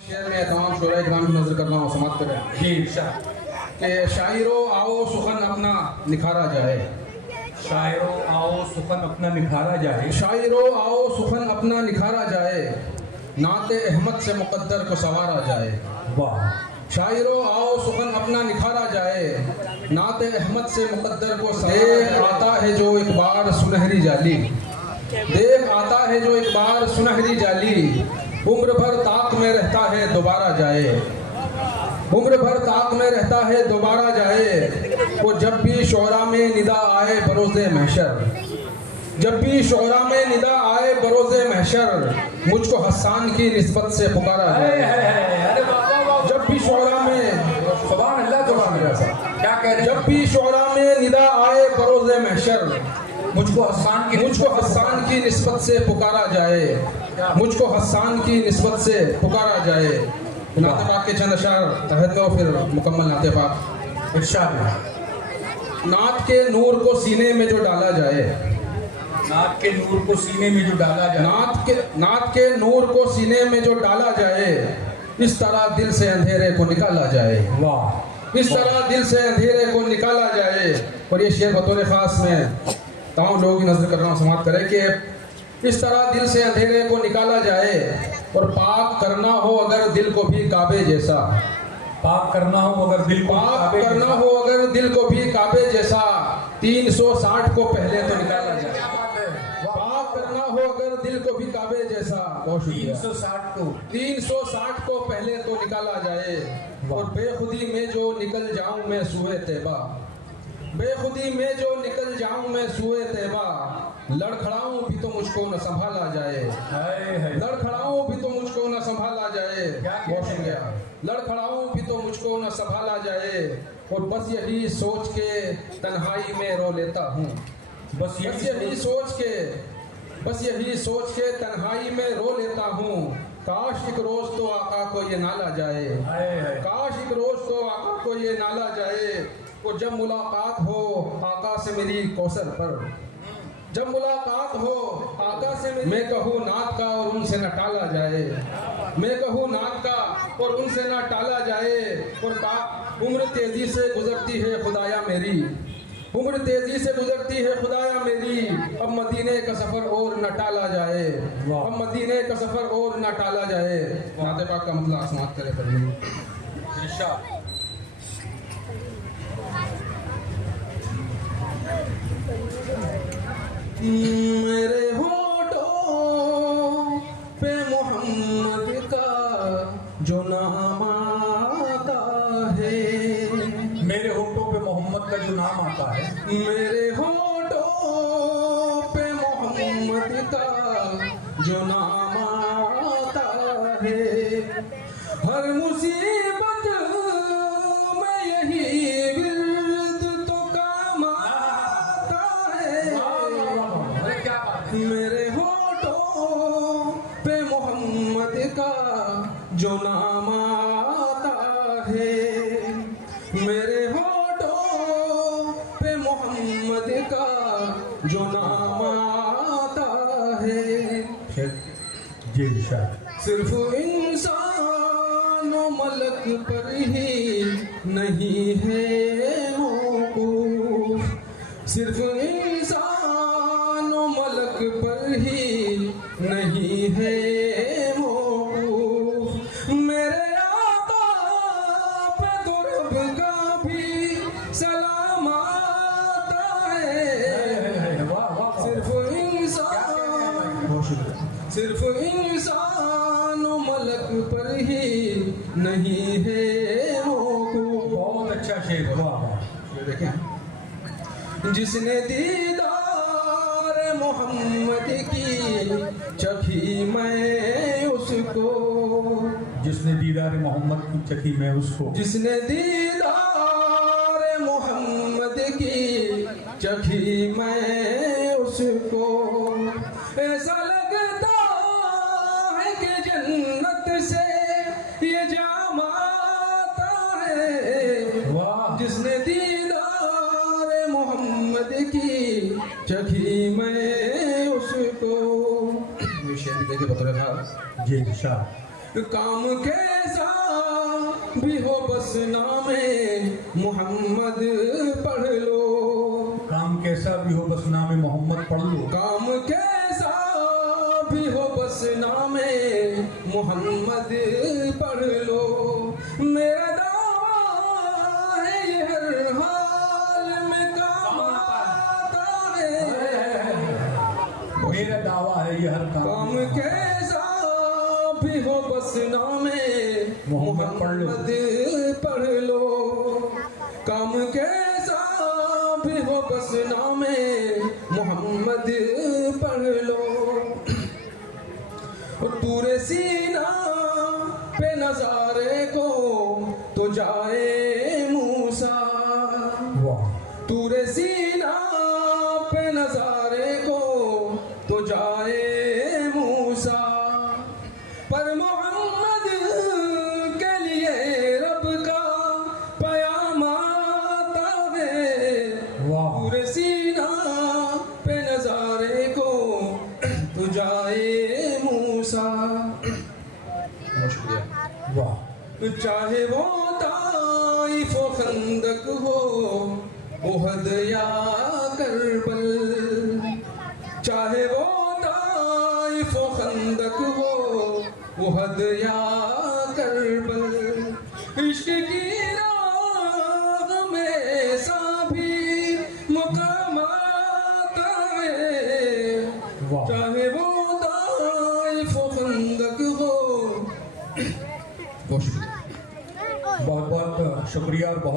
शेर में तमाम शोरा इकराम की नजर करना और समाप्त करें जी इरशाद। कि शायरो आओ सुखन अपना निखारा जाए, शायरो आओ सुखन अपना निखारा जाए, शायरो आओ सुखन अपना निखारा जाए, नाते अहमद से मुकद्दर को सवारा जाए। वाह। शायरो आओ सुखन अपना निखारा जाए, नाते अहमद से मुकद्दर को देख आता है जो एक बार सुनहरी जाली, देख आता है जो एक बार सुनहरी जाली, उम्र भर ताक में रहता है दोबारा जाए, उम्र भर ताक में रहता है दोबारा जाए। वो जब भी शोरा में निदा आए बरोज़े महशर, जब भी शोरा में निदा आए बरोज़े महशर, मुझको हसन की निस्बत से पुकारा जाए। जब भी शोरा में सुभान अल्लाह क्या कह रहे हैं? जब भी शोरा में निदा आए बरोज़े महशर, मुझको हसान की निस्बत से पुकारा जाए, मुझको हसान की निस्बत से पुकारा जाए। नाते पाक के चंद अशार तहत लो, फिर मुकम्मल नाते पाक। इरशाद। नात के नूर को सीने में जो डाला जाए, नात के नूर को सीने में जो डाला जाए, नात के नूर को सीने में जो डाला जाए, इस तरह दिल से अंधेरे को निकाला जाए। वाह। इस तरह दिल से अंधेरे को निकाला जाए। और ये शेर बतौर खास में तमाम लोगों की नजर करना समाप्त करे कि इस तरह दिल से अंधेरे को निकाला जाए और पाक करना हो अगर दिल को भी काबे जैसा, पाक करना हो अगर दिल को पाक करना हो अगर दिल को भी काबे जैसा, 360 को पहले तो निकाला जाए। पाक करना हो अगर दिल को भी काबे जैसा, बहुत शुक्रिया। 360 को पहले तो निकाला जाए। और बेखुदी में जो निकल जाऊं मैं सूए तैबा, बेखुदी में जो निकल जाऊं मैं सूए तैबा, लड़खड़ाऊं भी तो मुझको न संभाला जाए, लड़खड़ाऊं भी तो मुझको न संभाला जाए। बहुत शुक्रिया। लड़खड़ाऊं भी तो मुझको न संभाला जाए। और बस यही सोच के तन्हाई में रो लेता हूँ, बस यही सोच के तन्हाई में रो लेता हूँ। काश एक रोज तो आका को ये नाला जाए, काश एक रोज तो आका को ये नाला जाए। और जब मुलाकात हो आका से मेरी कौसर पर, जब मुलाकात हो आका से मेरी, मैं कहूँ नात का और उनसे न टाला जाए, मैं कहूँ नात का और उनसे न टाला जाए। और उम्र तेजी से गुजरती है खुदाया मेरी, उम्र तेजी से गुजरती है खुदाया मेरी, अब मदीने का सफर और न टाला जाए, अब मदीने का सफर और न टाला जाए। नाते पाक का मतलब समाप्त करे पढ़िए। मेरे होठों पे मोहम्मद का जो नाम आता है, मेरे होठों पे मोहम्मद का जो नाम आता है, मेरे होठों पे मोहम्मद का जो नाम आता है, हर मुसीबत में यही विर्द तो काम आता है। मेरे होठों पे मोहम्मद का जो नाम आता है, मेरे होठों पे मोहम्मद का जो नाम आता है। जी इरशाद। सिर्फ इंसान और मलक पर ही नहीं है मौकूफ, सिर्फ इंसान और मलक पर ही नहीं है मौकूफ। मेरे आका पे तो रब का भी सलाम आता है। सिर्फ इंसान और मलक पर ही नहीं है मौकूफ। बहुत अच्छा शेर। वाह। देखें, जिसने दीदार मोहम्मद की चखी मैं उसको, जिसने दीदार मोहम्मद की चखी मैं उसको, जिसने दीदार मोहम्मद की चखी मैं उसको, ऐसा लगता है कि जन्नत से ये जाम आता है। वाह। जिसने दीदार मोहम्मद की चखी मैं उसको। ये शेर भी देखे बतौर था। जी इरशाद। काम कैसा भी हो बस नामे मोहम्मद पढ़ लो। काम कैसा भी हो बस नाम मोहम्मद पढ़ लो। काम कैसा भी हो बस नामे मोहम्मद पढ़ लो। मेरा दावा है ये हर हाल में काम आता है। मेरा दावा है ये हर काम कैसा भी हो बस नामे मोहम्मद पढ़ लो। काम कैसा भी हो बस नामे मोहम्मद पढ़ लो। तूरे सीना पे नजारे को तो जाए मूसा। तूरे सीना पे नजारे को तो जाए मूसा। पर मोहम्मद के लिए रब का पयाम आता है। पूरे सीना पे नजारे को तो जाए मूसा। शुक्रिया। चाहे वो ताइफ व खंदक हो, उहद या करबल। चाहे वो ताइफ व खंदक हो, उहद या करबल। इश्क की राह में साभी मुकाम आता है। चाहे वो ताइफ व खंदक हो। बहुत बहुत शुक्रिया और बहुत